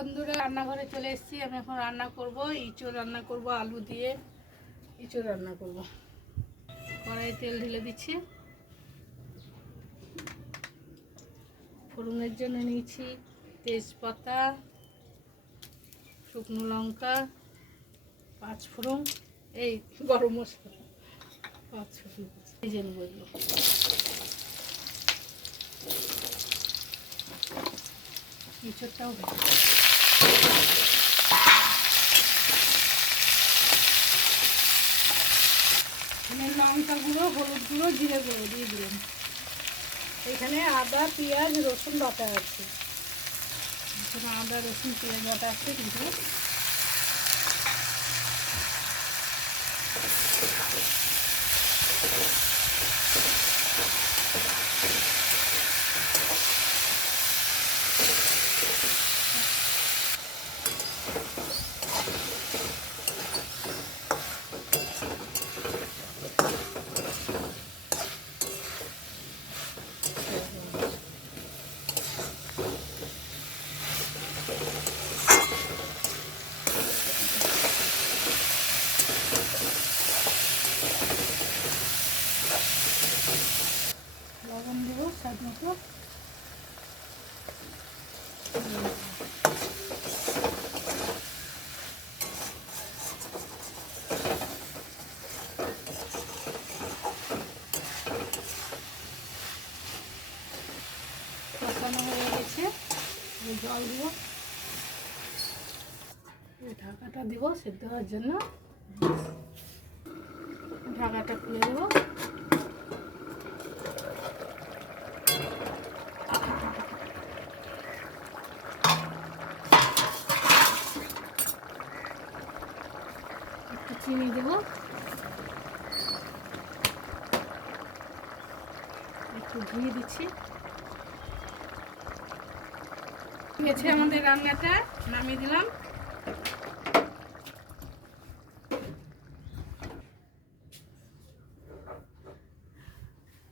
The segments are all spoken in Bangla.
বন্ধুরা, রান্নাঘরে চলে এসেছি। আমি এখন রান্না করব, ইঁচড় রান্না করব, আলু দিয়ে ইঁচড় রান্না করব। কড়াই তেল ঢেলে দিচ্ছি। ফোড়নের জন্য নিয়েছি তেজপাতা, শুকনো লঙ্কা, 5 ফোড়ন, এই গরম মশলা 5 ফোড়ন ভেজে নেব। ইঁচড়টাও লঙ্কা গুঁড়ো, হলুদ গুঁড়ো, জিরে গুঁড়ো দিয়ে দিলাম। এখানে আদা, পেঁয়াজ, রসুন বাটা আছে। এখানে আদা, রসুন, পেঁয়াজ বাটা আছে। কিন্তু লবণ দেবো স্বাদ মতো। কষানো হয়ে গেছে, জল দেবো, ঢাকাটা দেবো সেদ্ধ হওয়ার জন্য। ঢাকাটা খুলে দেবো। একটু চিনি দেবো, একটু ঘি দিচ্ছি। গেছে আমাদের রান্নাটা, নামিয়ে দিলাম।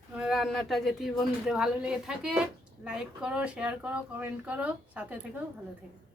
আমার রান্নাটা যদি বন্ধুদের ভালো লেগে থাকে, লাইক করো, শেয়ার করো, কমেন্ট করো, সাথে থেকেও ভালো থেকো।